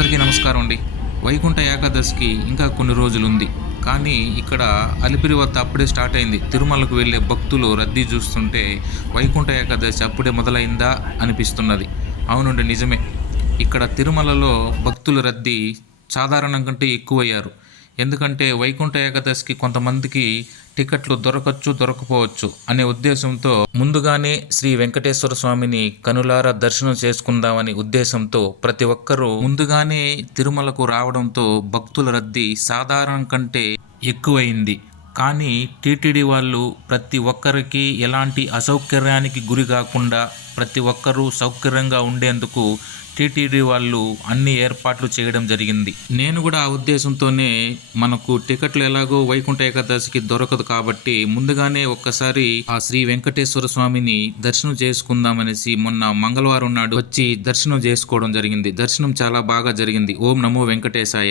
అందరికీ నమస్కారం అండి. వైకుంఠ ఏకాదశికి ఇంకా కొన్ని రోజులుంది. కానీ ఇక్కడ అలిపిరి వద్ద అప్పుడే స్టార్ట్ అయింది. తిరుమలకు వెళ్ళే భక్తులు రద్దీ చూస్తుంటే వైకుంఠ ఏకాదశి అప్పుడే మొదలైందా అనిపిస్తున్నది. అవునండి, నిజమే. ఇక్కడ తిరుమలలో భక్తుల రద్దీ సాధారణం కంటే ఎక్కువయ్యారు. ఎందుకంటే వైకుంఠ ఏకాదశికి కొంతమందికి టికెట్లు దొరకచ్చు, దొరకపోవచ్చు అనే ఉద్దేశంతో ముందుగానే శ్రీ వెంకటేశ్వర స్వామిని కనులారా దర్శనం చేసుకుందామని ఉద్దేశంతో ప్రతి ఒక్కరూ ముందుగానే తిరుమలకు రావడంతో భక్తుల రద్దీ సాధారణం కంటే ఎక్కువైంది. కానీ టీటీడీ వాళ్ళు ప్రతి ఒక్కరికి ఎలాంటి అసౌకర్యానికి గురి కాకుండా ప్రతి ఒక్కరూ సౌకర్యంగా ఉండేందుకు టీటీడీ వాళ్ళు అన్ని ఏర్పాట్లు చేయడం జరిగింది. నేను కూడా ఆ ఉద్దేశంతోనే మనకు టికెట్లు ఎలాగో వైకుంఠ ఏకాదశికి దొరకదు కాబట్టి ముందుగానే ఒక్కసారి ఆ శ్రీ వెంకటేశ్వర స్వామిని దర్శనం చేసుకుందామనేసి మొన్న మంగళవారం నాడు వచ్చి దర్శనం చేసుకోవడం జరిగింది. దర్శనం చాలా బాగా జరిగింది. ఓం నమో వెంకటేశాయ.